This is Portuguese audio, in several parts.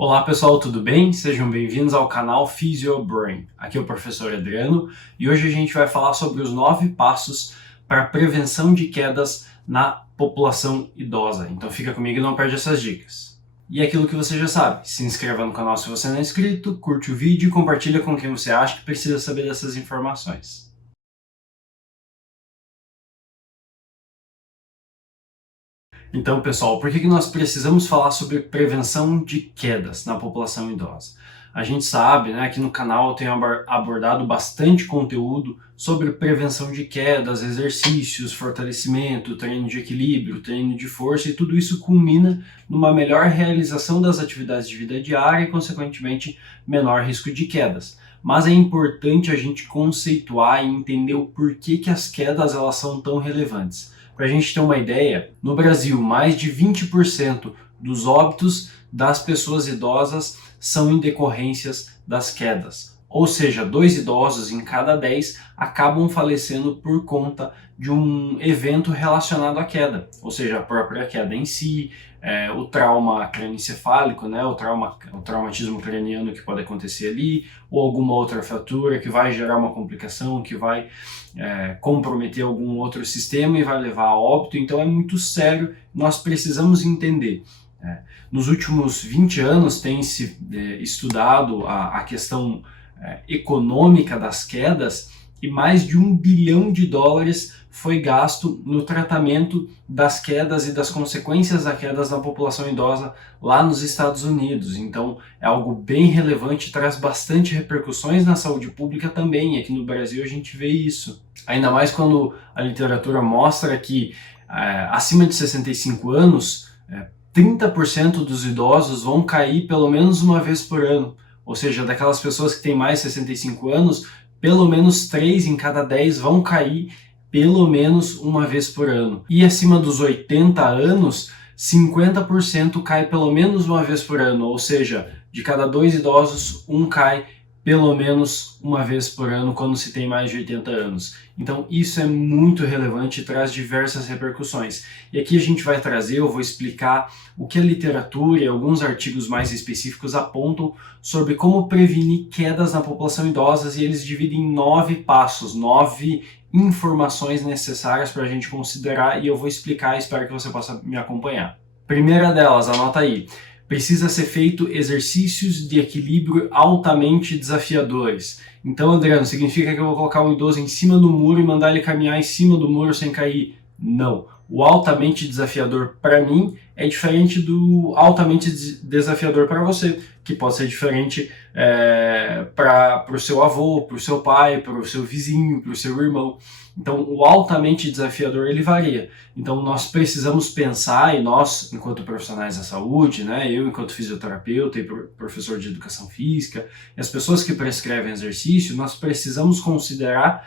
Olá pessoal, tudo bem? Sejam bem-vindos ao canal Physio Brain. Aqui é o professor Adriano e hoje a gente vai falar sobre os 9 passos para a prevenção de quedas na população idosa. Então fica comigo e não perde essas dicas. E é aquilo que você já sabe, se inscreva no canal se você não é inscrito, curte o vídeo e compartilha com quem você acha que precisa saber dessas informações. Então, pessoal, por que nós precisamos falar sobre prevenção de quedas na população idosa? A gente sabe, né, que no canal eu tenho abordado bastante conteúdo sobre prevenção de quedas, exercícios, fortalecimento, treino de equilíbrio, treino de força, e tudo isso culmina numa melhor realização das atividades de vida diária e, consequentemente, menor risco de quedas. Mas é importante a gente conceituar e entender o porquê que as quedas elas são tão relevantes. Para a gente ter uma ideia, no Brasil, mais de 20% dos óbitos das pessoas idosas são em decorrências das quedas. Ou seja, 2 idosos em cada 10 acabam falecendo por conta de um evento relacionado à queda. Ou seja, a própria queda em si, o trauma crânioencefálico, né, o traumatismo craniano que pode acontecer ali, ou alguma outra fratura que vai gerar uma complicação, que vai comprometer algum outro sistema e vai levar a óbito. Então é muito sério, nós precisamos entender. Nos últimos 20 anos tem se estudado a questão econômica das quedas e mais de US$ 1 bilhão foi gasto no tratamento das quedas e das consequências das quedas na população idosa lá nos Estados Unidos. Então é algo bem relevante, traz bastante repercussões na saúde pública também, e aqui no Brasil a gente vê isso. Ainda mais quando a literatura mostra que acima de 65 anos, 30% dos idosos vão cair pelo menos uma vez por ano. Ou seja, daquelas pessoas que têm mais de 65 anos, pelo menos 3 em cada 10 vão cair pelo menos uma vez por ano. E acima dos 80 anos, 50% cai pelo menos uma vez por ano. Ou seja, de cada 2 idosos, um cai pelo menos uma vez por ano quando se tem mais de 80 anos. Então isso é muito relevante e traz diversas repercussões. E aqui a gente vai trazer, eu vou explicar o que a literatura e alguns artigos mais específicos apontam sobre como prevenir quedas na população idosa, e eles dividem em 9 passos, 9 informações necessárias para a gente considerar, e eu vou explicar e espero que você possa me acompanhar. Primeira delas, anota aí. Precisa ser feito exercícios de equilíbrio altamente desafiadores. Então, Adriano, significa que eu vou colocar um idoso em cima do muro e mandar ele caminhar em cima do muro sem cair? Não. O altamente desafiador para mim é diferente do altamente desafiador para você, que pode ser diferente para o seu avô, para o seu pai, para o seu vizinho, para o seu irmão. Então, o altamente desafiador ele varia. Então, nós precisamos pensar, e nós, enquanto profissionais da saúde, né, eu enquanto fisioterapeuta e professor de educação física, e as pessoas que prescrevem exercício, nós precisamos considerar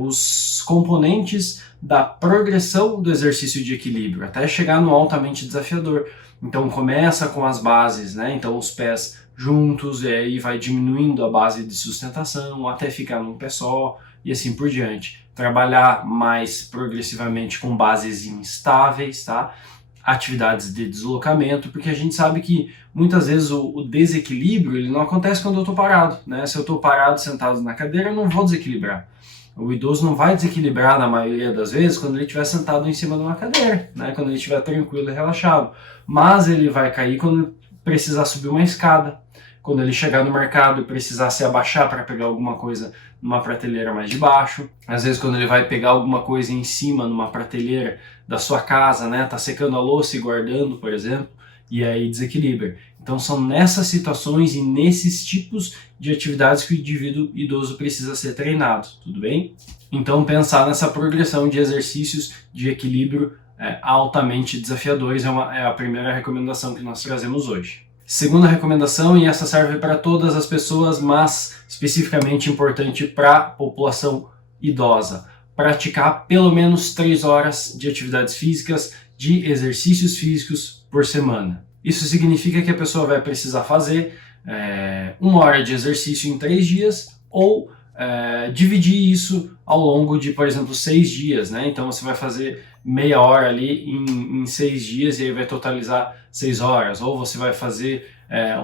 os componentes da progressão do exercício de equilíbrio, até chegar no altamente desafiador. Então começa com as bases, né? Então os pés juntos, e aí vai diminuindo a base de sustentação até ficar num pé só, e assim por diante. Trabalhar mais progressivamente com bases instáveis, tá? Atividades de deslocamento, porque a gente sabe que muitas vezes o desequilíbrio ele não acontece quando eu estou parado, né? Se eu estou parado sentado na cadeira, eu não vou desequilibrar. O idoso não vai desequilibrar na maioria das vezes quando ele estiver sentado em cima de uma cadeira, né? Quando ele estiver tranquilo e relaxado. Mas ele vai cair quando precisar subir uma escada, quando ele chegar no mercado e precisar se abaixar para pegar alguma coisa numa prateleira mais de baixo. Às vezes quando ele vai pegar alguma coisa em cima numa prateleira da sua casa, né? Tá secando a louça e guardando, por exemplo, e aí desequilibra. Então são nessas situações e nesses tipos de atividades que o indivíduo idoso precisa ser treinado, tudo bem? Então pensar nessa progressão de exercícios de equilíbrio altamente desafiadores é a primeira recomendação que nós trazemos hoje. Segunda recomendação, e essa serve para todas as pessoas, mas especificamente importante para a população idosa: praticar pelo menos 3 horas de atividades físicas, de exercícios físicos por semana. Isso significa que a pessoa vai precisar fazer 1 hora de exercício em 3 dias, ou dividir isso ao longo de, por exemplo, 6 dias, né? Então você vai fazer meia hora ali em 6 dias e aí vai totalizar 6 horas, ou você vai fazer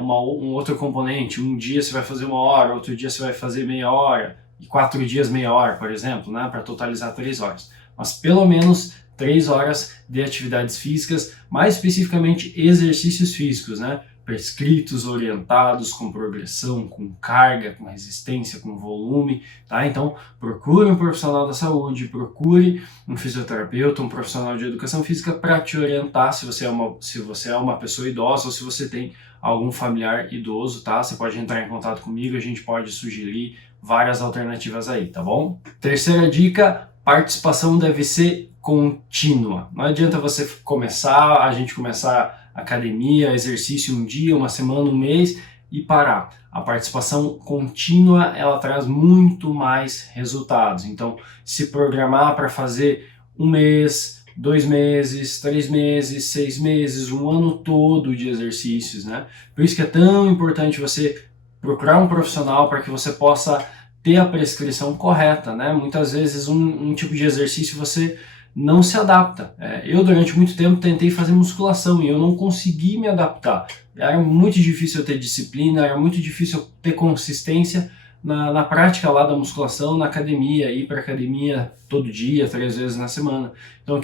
um outro componente. Um dia você vai fazer 1 hora, outro dia você vai fazer meia hora, e 4 dias meia hora, por exemplo, né, para totalizar 3 horas. Mas pelo menos 3 horas de atividades físicas, mais especificamente exercícios físicos, né, prescritos, orientados, com progressão, com carga, com resistência, com volume, tá? Então, procure um profissional da saúde, procure um fisioterapeuta, um profissional de educação física para te orientar se você é uma pessoa idosa ou se você tem algum familiar idoso, tá? Você pode entrar em contato comigo, a gente pode sugerir várias alternativas aí, tá bom? Terceira dica, participação deve ser contínua. Não adianta a gente começar academia, exercício um dia, uma semana, um mês e parar. A participação contínua, ela traz muito mais resultados. Então, se programar para fazer 1 mês, 2 meses, 3 meses, 6 meses, um ano todo de exercícios, né? Por isso que é tão importante você procurar um profissional para que você possa ter a prescrição correta, né? Muitas vezes um tipo de exercício você não se adapta. Eu durante muito tempo tentei fazer musculação e eu não consegui me adaptar. Era muito difícil eu ter disciplina, era muito difícil eu ter consistência na prática lá da musculação, na academia, ir para academia todo dia, 3 vezes na semana. Então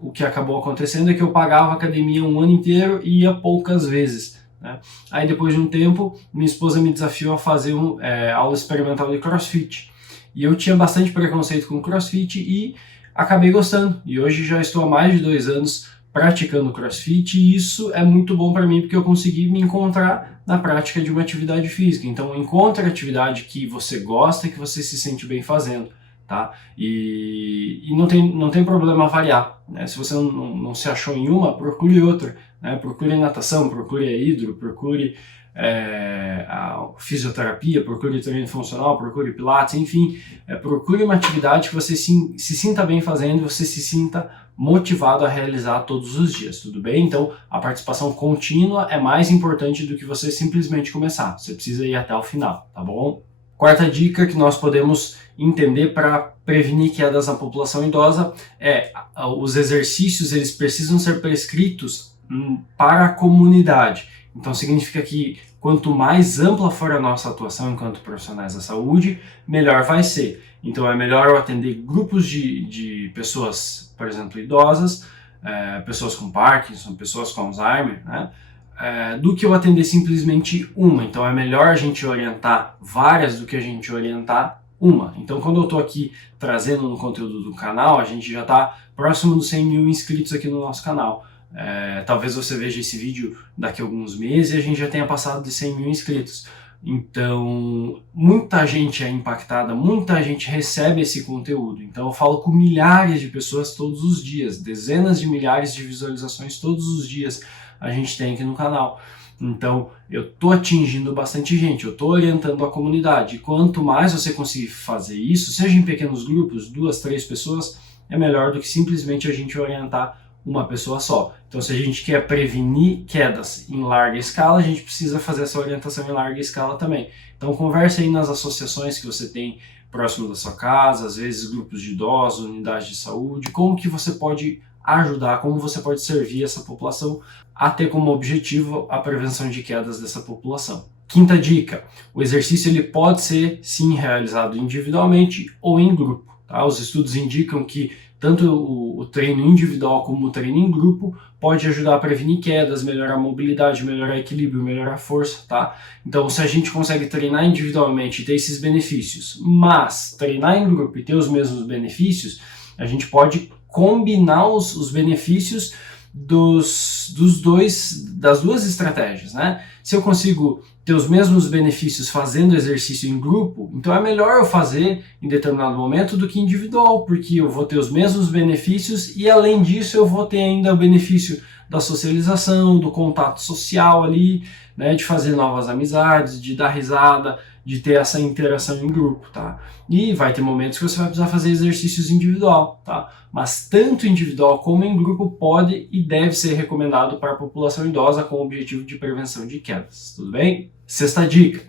o que acabou acontecendo é que eu pagava a academia um ano inteiro e ia poucas vezes, né? Aí depois de um tempo, minha esposa me desafiou a fazer aula experimental de CrossFit. E eu tinha bastante preconceito com CrossFit e acabei gostando. E hoje já estou há mais de 2 anos praticando CrossFit e isso é muito bom para mim porque eu consegui me encontrar na prática de uma atividade física. Então encontre a atividade que você gosta e que você se sente bem fazendo, tá? E não tem problema variar, né? Se você não se achou em uma, procure outra, né? Procure natação, procure a hidro, procure a fisioterapia, procure treino funcional, procure pilates, enfim, procure uma atividade que você se sinta bem fazendo, você se sinta motivado a realizar todos os dias, tudo bem? Então, a participação contínua é mais importante do que você simplesmente começar, você precisa ir até o final, tá bom? Quarta dica que nós podemos entender para prevenir quedas na população idosa é os exercícios, eles precisam ser prescritos para a comunidade. Então significa que quanto mais ampla for a nossa atuação enquanto profissionais da saúde, melhor vai ser. Então é melhor eu atender grupos de pessoas, por exemplo, idosas, pessoas com Parkinson, pessoas com Alzheimer, né? Do que eu atender simplesmente uma. Então é melhor a gente orientar várias do que a gente orientar uma. Então quando eu estou aqui trazendo no conteúdo do canal, a gente já está próximo dos 100 mil inscritos aqui no nosso canal. Talvez você veja esse vídeo daqui a alguns meses e a gente já tenha passado de 100 mil inscritos. Então, muita gente é impactada, muita gente recebe esse conteúdo. Então, eu falo com milhares de pessoas todos os dias, dezenas de milhares de visualizações todos os dias a gente tem aqui no canal. Então, eu estou atingindo bastante gente, eu estou orientando a comunidade. E quanto mais você conseguir fazer isso, seja em pequenos grupos, 2, 3 pessoas, é melhor do que simplesmente a gente orientar uma pessoa só. Então, se a gente quer prevenir quedas em larga escala, a gente precisa fazer essa orientação em larga escala também. Então, converse aí nas associações que você tem próximo da sua casa, às vezes grupos de idosos, unidades de saúde, como que você pode ajudar, como você pode servir essa população a ter como objetivo a prevenção de quedas dessa população. Quinta dica, o exercício ele pode ser sim realizado individualmente ou em grupo. Tá? Os estudos indicam que tanto o treino individual como o treino em grupo pode ajudar a prevenir quedas, melhorar a mobilidade, melhorar equilíbrio, melhorar a força, tá? Então, se a gente consegue treinar individualmente e ter esses benefícios, mas treinar em grupo e ter os mesmos benefícios, a gente pode combinar os benefícios das duas estratégias, né? Se eu consigo ter os mesmos benefícios fazendo exercício em grupo, então é melhor eu fazer em determinado momento do que individual, porque eu vou ter os mesmos benefícios e além disso eu vou ter ainda o benefício da socialização, do contato social ali, né, de fazer novas amizades, de dar risada, de ter essa interação em grupo, tá? E vai ter momentos que você vai precisar fazer exercícios individual, tá? Mas tanto individual como em grupo pode e deve ser recomendado para a população idosa com o objetivo de prevenção de quedas, tudo bem? Sexta dica,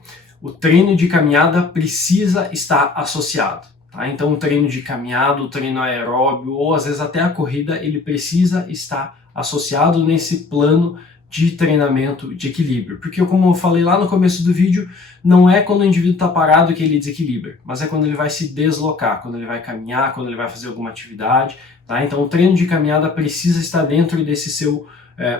o treino de caminhada precisa estar associado, tá? Então o treino de caminhada, o treino aeróbio ou às vezes até a corrida, ele precisa estar associado nesse plano de treinamento de equilíbrio. Porque, como eu falei lá no começo do vídeo, não é quando o indivíduo está parado que ele desequilibra, mas é quando ele vai se deslocar, quando ele vai caminhar, quando ele vai fazer alguma atividade. Tá? Então, o treino de caminhada precisa estar dentro desse seu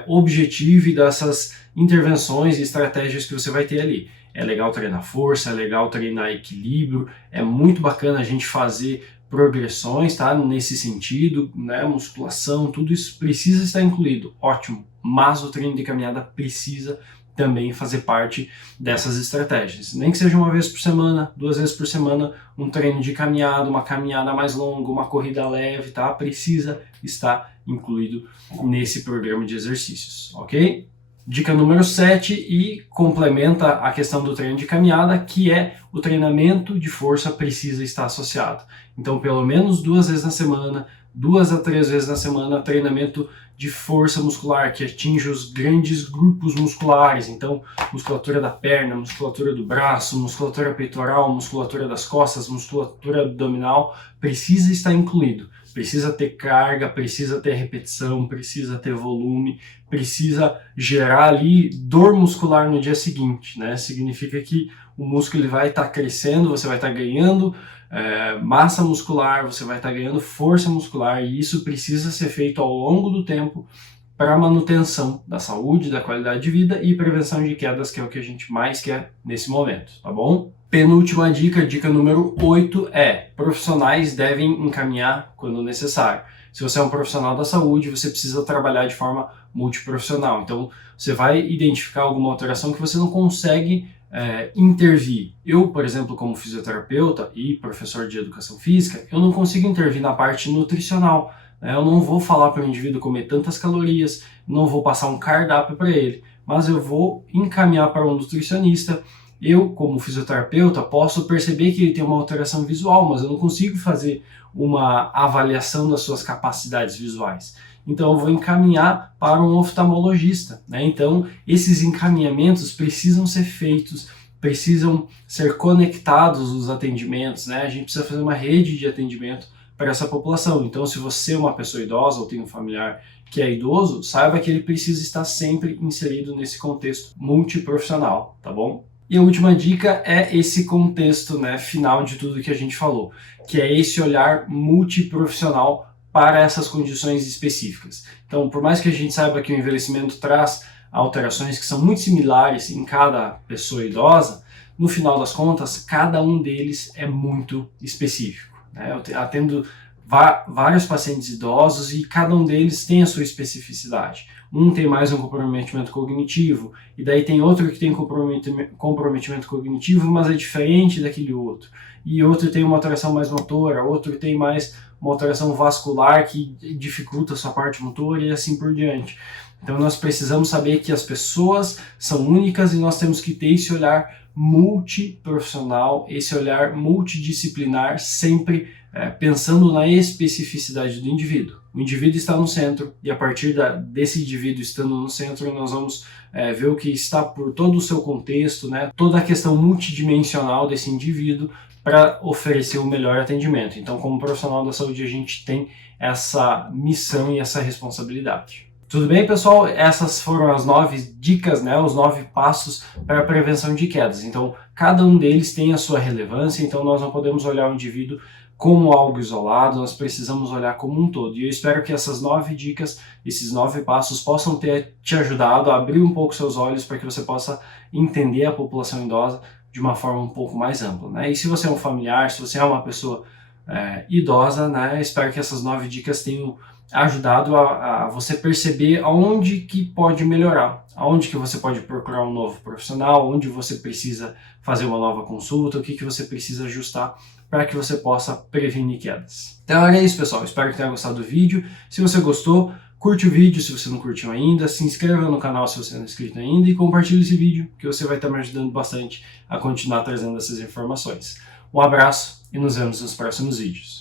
objetivo e dessas intervenções e estratégias que você vai ter ali. É legal treinar força, é legal treinar equilíbrio, é muito bacana a gente fazer progressões, tá? Nesse sentido, né? Musculação, tudo isso precisa estar incluído, ótimo, mas o treino de caminhada precisa também fazer parte dessas estratégias. Nem que seja uma vez por semana, 2 vezes por semana, um treino de caminhada, uma caminhada mais longa, uma corrida leve, tá? Precisa estar incluído nesse programa de exercícios, ok? Dica número 7 e complementa a questão do treino de caminhada, que é o treinamento de força precisa estar associado. Então, pelo menos 2 vezes na semana, 2 a 3 vezes na semana, treinamento de força muscular, que atinge os grandes grupos musculares. Então, musculatura da perna, musculatura do braço, musculatura peitoral, musculatura das costas, musculatura abdominal, precisa estar incluído. Precisa ter carga, precisa ter repetição, precisa ter volume, precisa gerar ali dor muscular no dia seguinte, né? Significa que o músculo ele vai estar crescendo, você vai estar ganhando massa muscular, você vai estar ganhando força muscular, e isso precisa ser feito ao longo do tempo para manutenção da saúde, da qualidade de vida e prevenção de quedas, que é o que a gente mais quer nesse momento, tá bom? Penúltima dica, dica número 8 é: profissionais devem encaminhar quando necessário. Se você é um profissional da saúde, você precisa trabalhar de forma multiprofissional. Então, você vai identificar alguma alteração que você não consegue intervir. Eu, por exemplo, como fisioterapeuta e professor de educação física, eu não consigo intervir na parte nutricional. Eu não vou falar para o indivíduo comer tantas calorias, não vou passar um cardápio para ele, mas eu vou encaminhar para um nutricionista. Eu, como fisioterapeuta, posso perceber que ele tem uma alteração visual, mas eu não consigo fazer uma avaliação das suas capacidades visuais. Então eu vou encaminhar para um oftalmologista, né? Então esses encaminhamentos precisam ser feitos, precisam ser conectados os atendimentos, né? A gente precisa fazer uma rede de atendimento para essa população. Então, se você é uma pessoa idosa ou tem um familiar que é idoso, saiba que ele precisa estar sempre inserido nesse contexto multiprofissional, tá bom? E a última dica é esse contexto, né, final de tudo que a gente falou, que é esse olhar multiprofissional para essas condições específicas. Então, por mais que a gente saiba que o envelhecimento traz alterações que são muito similares em cada pessoa idosa, no final das contas, cada um deles é muito específico, né? Eu atendo vários pacientes idosos e cada um deles tem a sua especificidade. Um tem mais um comprometimento cognitivo, e daí tem outro que tem comprometimento cognitivo, mas é diferente daquele outro. E outro tem uma alteração mais motora, outro tem mais uma alteração vascular que dificulta a sua parte motora e assim por diante. Então nós precisamos saber que as pessoas são únicas e nós temos que ter esse olhar multiprofissional, esse olhar multidisciplinar, sempre pensando na especificidade do indivíduo. O indivíduo está no centro e a partir desse indivíduo estando no centro nós vamos ver o que está por todo o seu contexto, né? Toda a questão multidimensional desse indivíduo para oferecer o melhor atendimento. Então, como profissional da saúde, a gente tem essa missão e essa responsabilidade. Tudo bem, pessoal? Essas foram as 9 dicas, né? Os 9 passos para a prevenção de quedas. Então, cada um deles tem a sua relevância, então nós não podemos olhar o indivíduo como algo isolado, nós precisamos olhar como um todo. E eu espero que essas 9 dicas, esses 9 passos possam ter te ajudado a abrir um pouco seus olhos para que você possa entender a população idosa de uma forma um pouco mais ampla, né? E se você é um familiar, se você é uma pessoa idosa, né? Espero que essas 9 dicas tenham ajudado a você perceber aonde que pode melhorar, aonde que você pode procurar um novo profissional, onde você precisa fazer uma nova consulta, o que você precisa ajustar para que você possa prevenir quedas. Então era isso, pessoal. Espero que tenha gostado do vídeo. Se você gostou, curte o vídeo se você não curtiu ainda, se inscreva no canal se você não é inscrito ainda e compartilhe esse vídeo, que você vai estar me ajudando bastante a continuar trazendo essas informações. Um abraço e nos vemos nos próximos vídeos.